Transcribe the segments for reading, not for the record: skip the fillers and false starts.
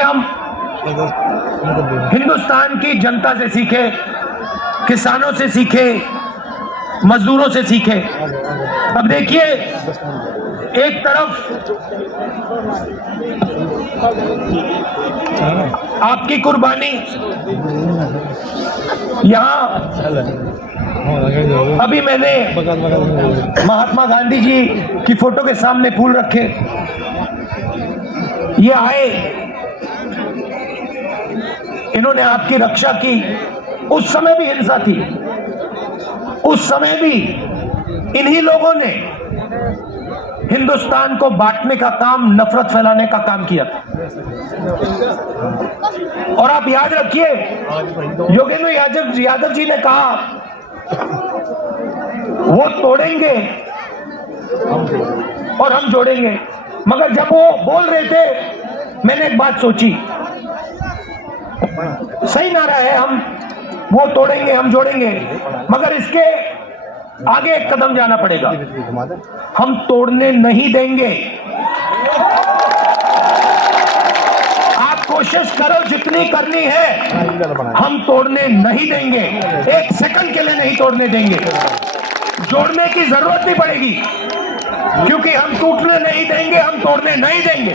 हम हिंदुस्तान की जनता से सीखे, किसानों से सीखे, मजदूरों से सीखे। अब देखिए, एक तरफ आपकी कुर्बानी, यहाँ अभी मैंने महात्मा गांधी जी की फोटो के सामने फूल रखे, ये आए, इन्होंने आपकी रक्षा की। उस समय भी हिंसा थी, उस समय भी इन्हीं लोगों ने हिंदुस्तान को बांटने का काम, नफरत फैलाने का काम किया था। और आप याद रखिए, योगेंद्र यादव जी ने कहा वो तोड़ेंगे और हम जोड़ेंगे, मगर जब वो बोल रहे थे मैंने एक बात सोची, सही नारा है, हम वो तोड़ेंगे हम जोड़ेंगे, मगर इसके आगे एक कदम जाना पड़ेगा, हम तोड़ने नहीं देंगे। आप कोशिश करो जितनी करनी है, हम तोड़ने नहीं देंगे, एक सेकंड के लिए नहीं तोड़ने देंगे। जोड़ने की जरूरत नहीं पड़ेगी, क्योंकि हम टूटने नहीं देंगे, हम तोड़ने नहीं देंगे।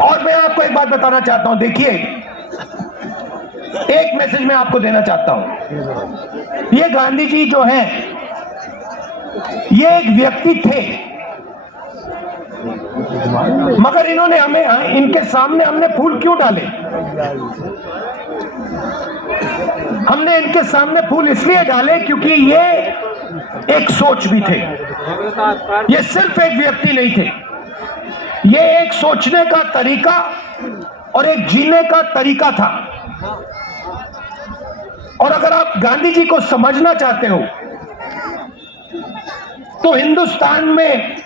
और मैं आपको एक बात बताना चाहता हूं, देखिए, एक मैसेज मैं आपको देना चाहता हूं। ये गांधी जी जो हैं, ये एक व्यक्ति थे, मगर इन्होंने हमें, इनके सामने हमने फूल क्यों डाले? हमने इनके सामने फूल इसलिए डाले क्योंकि ये एक सोच भी थे, ये सिर्फ एक व्यक्ति नहीं थे, ये एक सोचने का तरीका और एक जीने का तरीका था। और अगर आप गांधी जी को समझना चाहते हो तो हिंदुस्तान में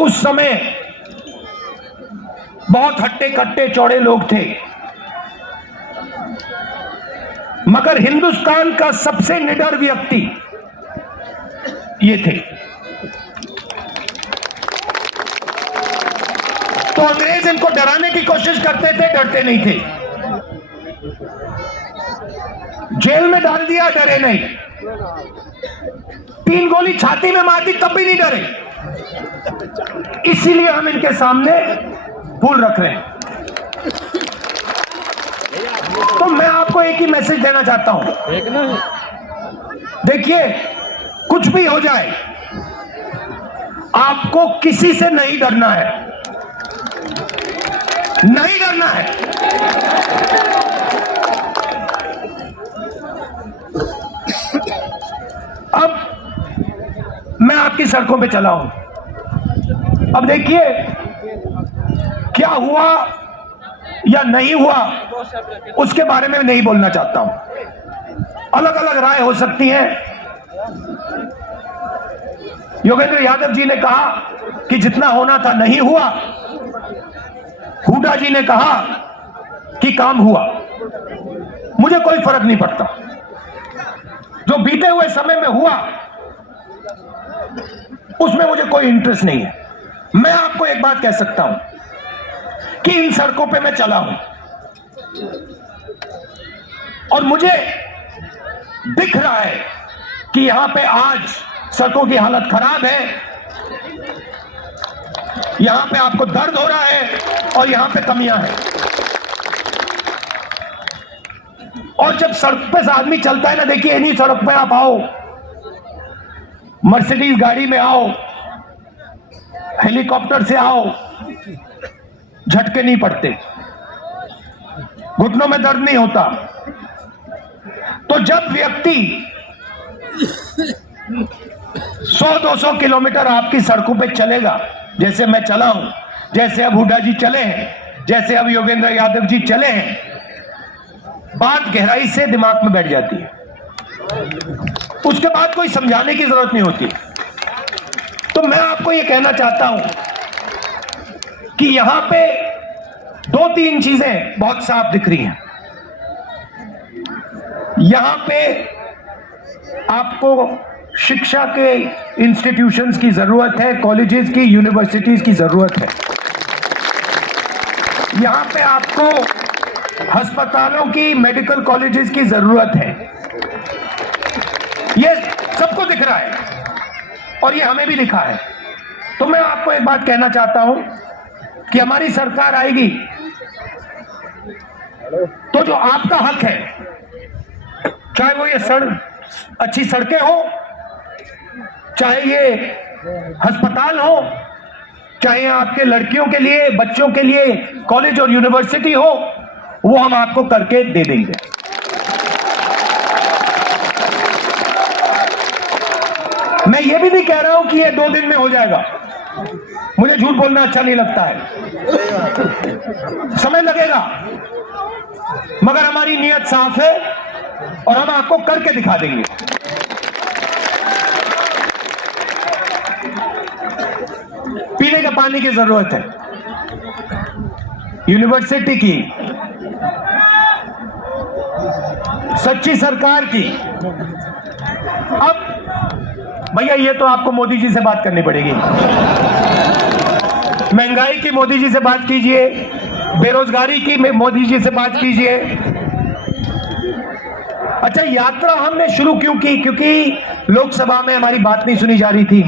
उस समय बहुत हट्टे कट्टे चौड़े लोग थे, मगर हिंदुस्तान का सबसे निडर व्यक्ति ये थे। तो अंग्रेज इनको डराने की कोशिश करते थे, डरते नहीं थे। जेल में डाल दिया, डरे नहीं। 3 गोली छाती में मार दी, तब भी नहीं डरे। इसीलिए हम इनके सामने फूल रख रहे हैं। तो मैं आपको एक ही मैसेज देना चाहता हूं, देखिए, कुछ भी हो जाए, आपको किसी से नहीं डरना है, नहीं डरना है। अब मैं आपकी सड़कों पे चला हूं, अब देखिए, क्या हुआ या नहीं हुआ उसके बारे में नहीं बोलना चाहता हूं। अलग अलग राय हो सकती है। योगेंद्र यादव जी ने कहा कि जितना होना था नहीं हुआ, हुड्डा जी ने कहा कि काम हुआ। मुझे कोई फर्क नहीं पड़ता, जो बीते हुए समय में हुआ उसमें मुझे कोई इंटरेस्ट नहीं है। मैं आपको एक बात कह सकता हूं कि इन सड़कों पे मैं चला हूं और मुझे दिख रहा है कि यहां पे आज सड़कों की हालत खराब है, यहां पे आपको दर्द हो रहा है और यहां पे कमियां हैं। और जब सड़क पे से आदमी चलता है ना, देखिए, इन्हीं सड़क पे आप आओ, मर्सिडीज गाड़ी में आओ, हेलीकॉप्टर से आओ, झटके नहीं पड़ते, घुटनों में दर्द नहीं होता। तो जब व्यक्ति 100-200 किलोमीटर आपकी सड़कों पे चलेगा, जैसे मैं चला हूं, जैसे अब हुड्डा जी चले हैं, जैसे अब योगेंद्र यादव जी चले हैं, बात गहराई से दिमाग में बैठ जाती है। उसके बाद कोई समझाने की जरूरत नहीं होती। तो मैं आपको यह कहना चाहता हूं कि यहां पे 2-3 चीजें बहुत साफ दिख रही हैं। यहां पे आपको शिक्षा के इंस्टीट्यूशंस की जरूरत है, कॉलेजेस की, यूनिवर्सिटीज की जरूरत है। यहां पे आपको अस्पतालों की, मेडिकल कॉलेजेस की जरूरत है, ये सबको दिख रहा है और ये हमें भी दिखा है। तो मैं आपको एक बात कहना चाहता हूं कि हमारी सरकार आएगी तो जो आपका हक है, चाहे वो ये अच्छी सड़कें हो, चाहे ये अस्पताल हो, चाहे आपके लड़कियों के लिए, बच्चों के लिए कॉलेज और यूनिवर्सिटी हो, वो हम आपको करके दे देंगे। मैं ये भी नहीं कह रहा हूं कि ये 2 दिन में हो जाएगा, मुझे झूठ बोलना अच्छा नहीं लगता है, समय लगेगा, मगर हमारी नीयत साफ है और हम आपको करके दिखा देंगे। पीने के पानी की जरूरत है, यूनिवर्सिटी की, सच्ची सरकार की। अब भैया ये तो आपको मोदी जी से बात करनी पड़ेगी, महंगाई की मोदी जी से बात कीजिए, बेरोजगारी की मोदी जी से बात कीजिए। अच्छा, यात्रा हमने शुरू क्यों की? क्योंकि लोकसभा में हमारी बात नहीं सुनी जा रही थी,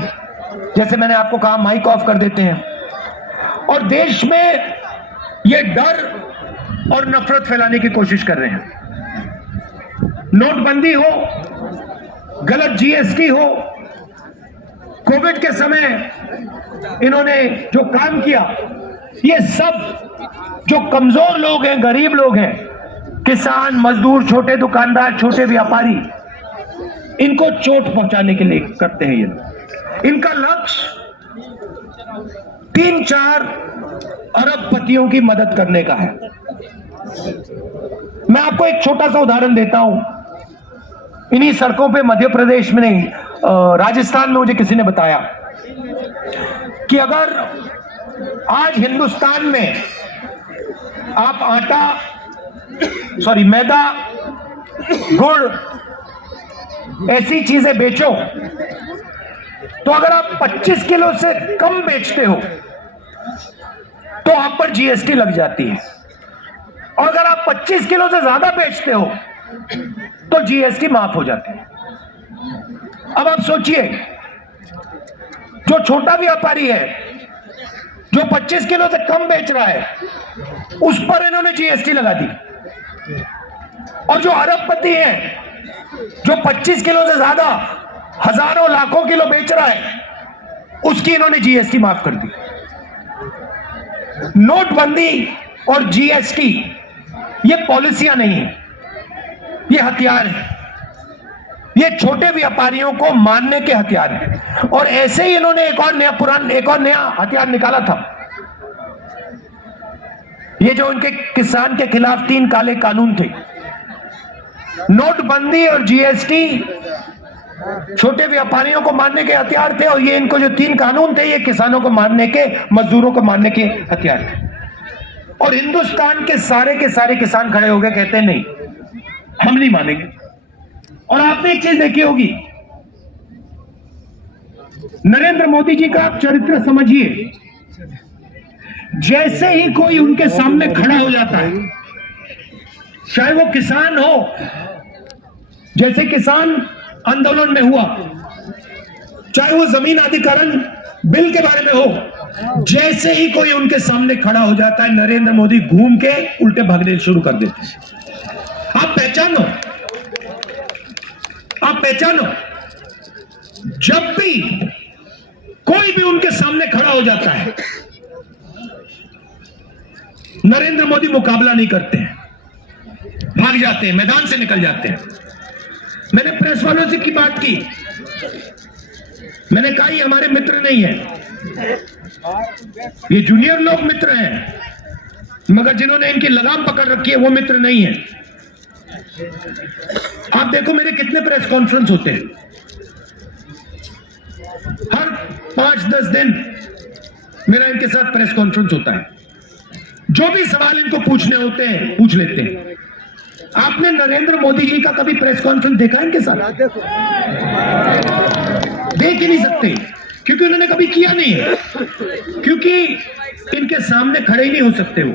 जैसे मैंने आपको कहा माइक ऑफ कर देते हैं, और देश में ये डर और नफरत फैलाने की कोशिश कर रहे हैं। नोटबंदी हो, गलत जीएसटी हो, कोविड के समय इन्होंने जो काम किया, ये सब जो कमजोर लोग हैं, गरीब लोग हैं, किसान, मजदूर, छोटे दुकानदार, छोटे व्यापारी, इनको चोट पहुंचाने के लिए करते हैं ये लोग। इनका लक्ष्य 3-4 अरबपतियों की मदद करने का है। मैं आपको एक छोटा सा उदाहरण देता हूं। इन्हीं सड़कों पे मध्य प्रदेश में नहीं, राजस्थान में मुझे किसी ने बताया कि अगर आज हिंदुस्तान में आप मैदा, गुड़, ऐसी चीजें बेचो, तो अगर आप 25 किलो से कम बेचते हो तो आप पर जीएसटी लग जाती है, और अगर आप 25 किलो से ज्यादा बेचते हो तो जीएसटी माफ हो जाती है। अब आप सोचिए, जो छोटा व्यापारी है, जो 25 किलो से कम बेच रहा है, उस पर इन्होंने जीएसटी लगा दी, और जो अरबपति है, जो 25 किलो से ज्यादा हजारों लाखों किलो बेच रहा है, उसकी इन्होंने जीएसटी माफ कर दी। नोटबंदी और जीएसटी ये पॉलिसियां नहीं है, ये हथियार है, ये छोटे व्यापारियों को मारने के हथियार हैं। और ऐसे ही इन्होंने एक और नया हथियार निकाला था, ये जो उनके किसान के खिलाफ 3 काले कानून थे। नोटबंदी और जीएसटी छोटे व्यापारियों को मारने के हथियार थे, और ये इनको जो 3 कानून थे, ये किसानों को मारने के, मजदूरों को मारने के हथियार थे। और हिंदुस्तान के सारे किसान खड़े हो गए, कहते नहीं, हम नहीं मानेंगे। और आपने एक चीज देखी होगी, नरेंद्र मोदी जी का आप चरित्र समझिए, जैसे ही कोई उनके सामने खड़ा हो जाता है, चाहे वो किसान हो, जैसे किसान आंदोलन में हुआ, चाहे वो जमीन अधिग्रहण बिल के बारे में हो, जैसे ही कोई उनके सामने खड़ा हो जाता है, नरेंद्र मोदी घूम के उल्टे भागने शुरू कर देते हैं। आप पहचानो, जब भी कोई भी उनके सामने खड़ा हो जाता है, नरेंद्र मोदी मुकाबला नहीं करते हैं, भाग जाते हैं, मैदान से निकल जाते हैं। मैंने प्रेस वालों से की बात की, मैंने कहा ये हमारे मित्र नहीं है, ये जूनियर लोग मित्र हैं, मगर जिन्होंने इनकी लगाम पकड़ रखी है वो मित्र नहीं है। आप देखो मेरे कितने प्रेस कॉन्फ्रेंस होते हैं, हर 5-10 दिन मेरा इनके साथ प्रेस कॉन्फ्रेंस होता है, जो भी सवाल इनको पूछने होते हैं पूछ लेते हैं। आपने नरेंद्र मोदी जी का कभी प्रेस कॉन्फ्रेंस देखा है इनके साथ? देख ही नहीं सकते, क्योंकि उन्होंने कभी किया नहीं है, क्योंकि इनके सामने खड़े ही नहीं हो सकते वो।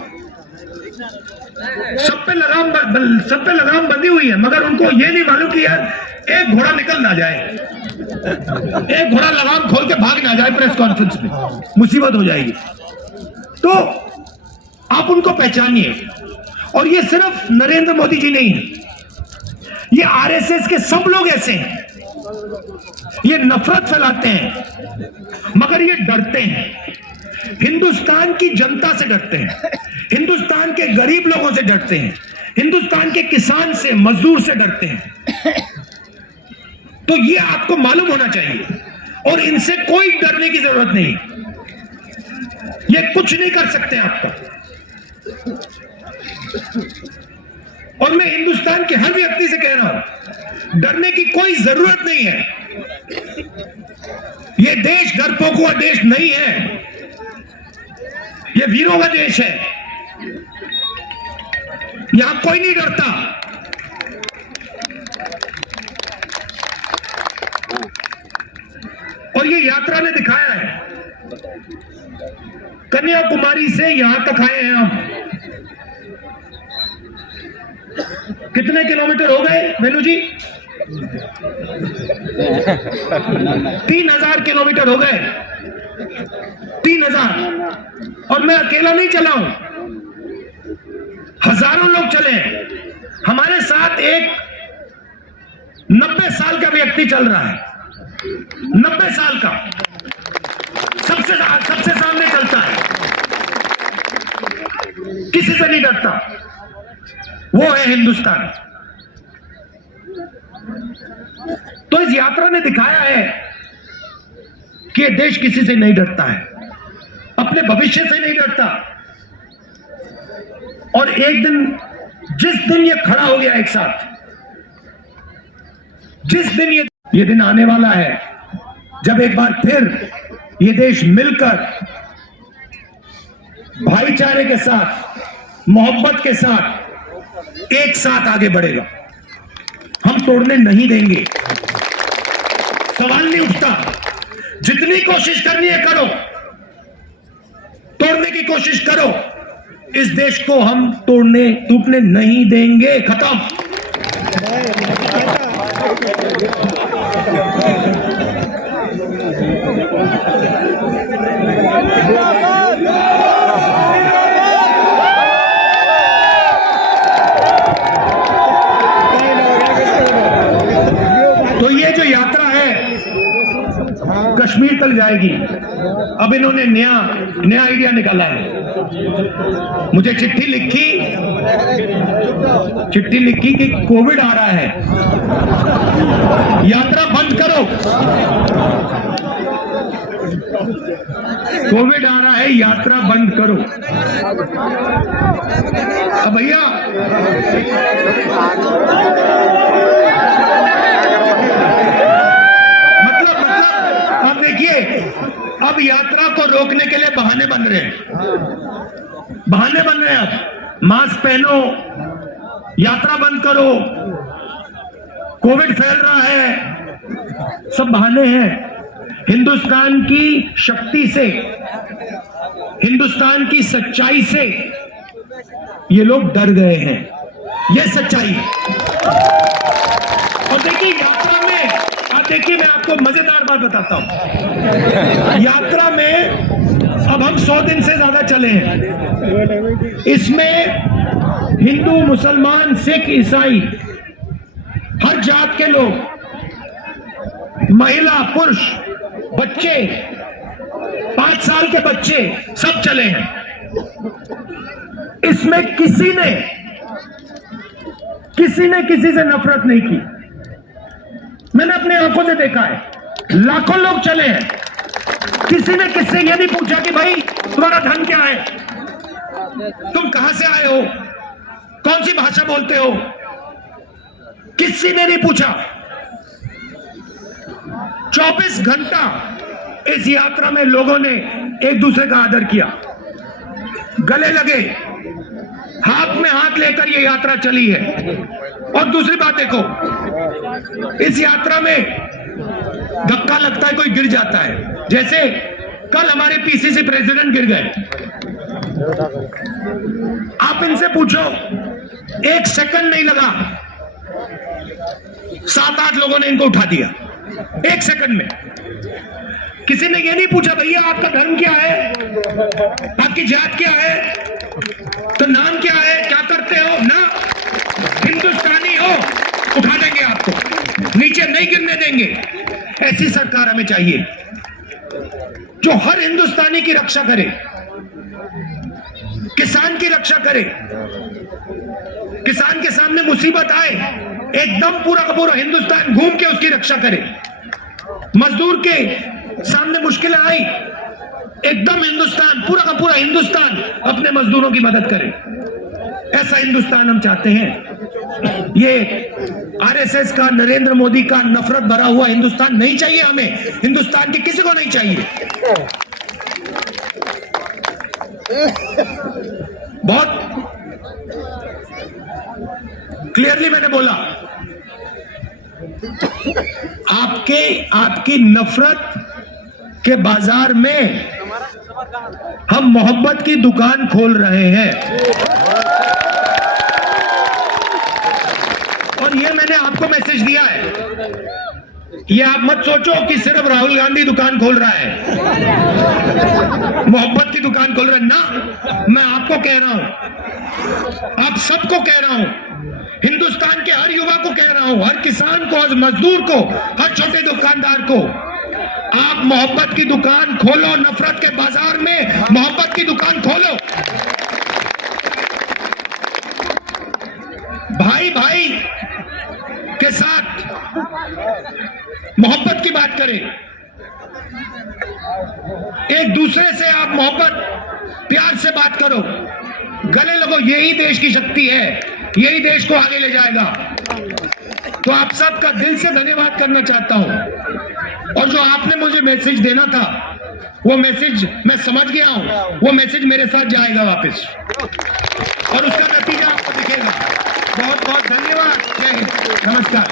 सब पे लगाम बंधी हुई है, मगर उनको ये नहीं मालूम कि यार एक घोड़ा निकल ना जाए, एक घोड़ा लगाम खोल के भाग ना जाए प्रेस कॉन्फ्रेंस में, मुसीबत हो जाएगी। तो आप उनको पहचानिए। और ये सिर्फ नरेंद्र मोदी जी नहीं है, ये आरएसएस के सब लोग ऐसे हैं। ये नफरत फैलाते हैं मगर ये डरते हैं, हिंदुस्तान की जनता से डरते हैं, हिंदुस्तान के गरीब लोगों से डरते हैं, हिंदुस्तान के किसान से, मजदूर से डरते हैं। तो ये आपको मालूम होना चाहिए और इनसे कोई डरने की जरूरत नहीं, ये कुछ नहीं कर सकते आपका। और मैं हिंदुस्तान के हर व्यक्ति से कह रहा हूं, डरने की कोई जरूरत नहीं है। ये देश डरपोकों का देश नहीं है, ये वीरों का देश है, यहां कोई नहीं डरता। और ये यात्रा ने दिखाया है, कन्याकुमारी से यहां तक आए हैं हम। कितने किलोमीटर हो गए वेणु जी? 3000 किलोमीटर हो गए, 3000। और मैं अकेला नहीं चला हूं, हजारों लोग चले हैं। हमारे साथ एक 90 साल का व्यक्ति चल रहा है, 90 साल का, सबसे सामने चलता है, किसी से नहीं डरता। वो है हिंदुस्तान। तो इस यात्रा ने दिखाया है कि देश किसी से नहीं डरता है, अपने भविष्य से नहीं डरता। और एक दिन, जिस दिन ये खड़ा हो गया एक साथ, जिस दिन ये दिन आने वाला है जब एक बार फिर ये देश मिलकर भाईचारे के साथ, मोहब्बत के साथ एक साथ आगे बढ़ेगा। हम तोड़ने नहीं देंगे, सवाल नहीं उठता। जितनी कोशिश करनी है करो, तोड़ने की कोशिश करो, इस देश को हम टूटने नहीं देंगे। खत्म। तो ये जो यात्रा है कश्मीर तक जाएगी। अब इन्होंने नया आइडिया निकाला है। मुझे चिट्ठी लिखी कि कोविड आ रहा है, यात्रा बंद करो। कोविड आ रहा है, यात्रा बंद करो। अब भैया मतलब अब देखिए, अब यात्रा को रोकने के लिए बहाने बन रहे हैं, अब मास्क पहनो, यात्रा बंद करो, कोविड फैल रहा है, सब बहाने हैं। हिंदुस्तान की शक्ति से, हिंदुस्तान की सच्चाई से ये लोग डर गए हैं, ये सच्चाई है। और देखिए यात्रा में, आप देखिए मैं आपको मजेदार बात बताता हूं। यात्रा में अब हम 100 दिन से ज्यादा चले हैं। इसमें हिंदू, मुसलमान, सिख, ईसाई, हर जात के लोग, महिला, पुरुष, बच्चे, 5 साल के बच्चे, सब चले हैं। इसमें किसी ने किसी से नफरत नहीं की। मैंने अपने आंखों से देखा है, लाखों लोग चले हैं। किसी ने किससे ये नहीं पूछा कि भाई तुम्हारा धर्म क्या है, तुम कहां से आए हो, कौन सी भाषा बोलते हो, किसी ने नहीं पूछा। 24 घंटा इस यात्रा में लोगों ने एक दूसरे का आदर किया, गले लगे, हाथ में हाथ लेकर ये यात्रा चली है। और दूसरी बात देखो, इस यात्रा में धक्का लगता है, कोई गिर जाता है। जैसे कल हमारे पीसीसी प्रेसिडेंट गिर गए, आप इनसे पूछो, 1 सेकंड नहीं लगा, 7-8 लोगों ने इनको उठा दिया 1 सेकंड में। किसी ने ये नहीं पूछा भैया आपका धर्म क्या है, आपकी जात क्या है, तो नाम क्या है, क्या करते हो ना, हिंदुस्तानी हो उठा देंगे आपको, नीचे नहीं गिरने देंगे। ऐसी सरकार हमें चाहिए जो हर हिंदुस्तानी की रक्षा करे, किसान की रक्षा करे, किसान के सामने मुसीबत आए एकदम पूरा का पूरा हिंदुस्तान घूम के उसकी रक्षा करे, मजदूर के सामने मुश्किलें आई एकदम हिंदुस्तान पूरा का पूरा हिंदुस्तान अपने मजदूरों की मदद करे। ऐसा हिंदुस्तान हम चाहते हैं। ये आरएसएस का, नरेंद्र मोदी का नफरत भरा हुआ हिंदुस्तान नहीं चाहिए हमें, हिंदुस्तान के किसी को नहीं चाहिए। बहुत क्लियरली मैंने बोला, आपकी नफरत के बाजार में हम मोहब्बत की दुकान खोल रहे हैं। और ये मैंने आपको मैसेज दिया है, ये आप मत सोचो कि सिर्फ राहुल गांधी दुकान खोल रहा है, मोहब्बत की दुकान खोल रहा है ना। मैं आपको कह रहा हूं, आप सबको कह रहा हूं, हिंदुस्तान के हर युवा को कह रहा हूं, हर किसान को, हर मजदूर को, हर छोटे दुकानदार को, आप मोहब्बत की दुकान खोलो। नफरत के बाजार में मोहब्बत की दुकान खोलो। भाई भाई के साथ मोहब्बत की बात करें, एक दूसरे से आप मोहब्बत प्यार से बात करो, गले लगो। यही देश की शक्ति है, यही देश को आगे ले जाएगा। तो आप सबका दिल से धन्यवाद करना चाहता हूं। और जो आपने मुझे मैसेज देना था, वो मैसेज मैं समझ गया हूं, वो मैसेज मेरे साथ जाएगा वापस और उसका नतीजा आपको दिखेगा। बहुत बहुत धन्यवाद, जय हिंद, नमस्कार।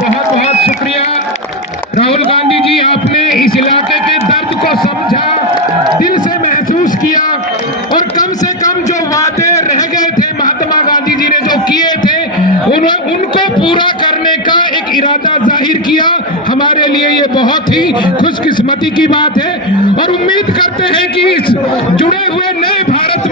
बहुत बहुत शुक्रिया राहुल गांधी जी, आपने इस इलाके के दर्द को समझा, दिल से महसूस किया और कम से कम जो वादे रह गए थे महात्मा गांधी जी ने जो किए थे उनको पूरा करने का एक इरादा जाहिर किया। हमारे लिए ये बहुत ही खुशकिस्मती की बात है और उम्मीद करते हैं कि इस जुड़े हुए नए भारत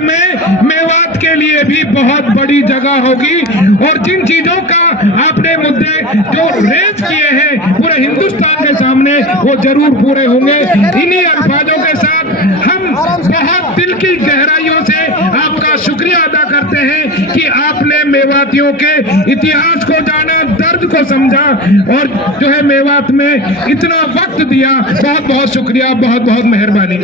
में मेवात के लिए भी बहुत बड़ी जगह होगी। और जिन चीजों का आपने मुद्दे जो रेज किए हैं पूरे हिंदुस्तान के सामने, वो जरूर पूरे होंगे। इन्हीं अल्फाजों के साथ हम बहुत दिल की गहराइयों से आपका शुक्रिया अदा करते हैं कि आपने मेवातियों के इतिहास को जाना, दर्द को समझा और जो है मेवात में इतना वक्त दिया। बहुत बहुत शुक्रिया, बहुत बहुत मेहरबानी।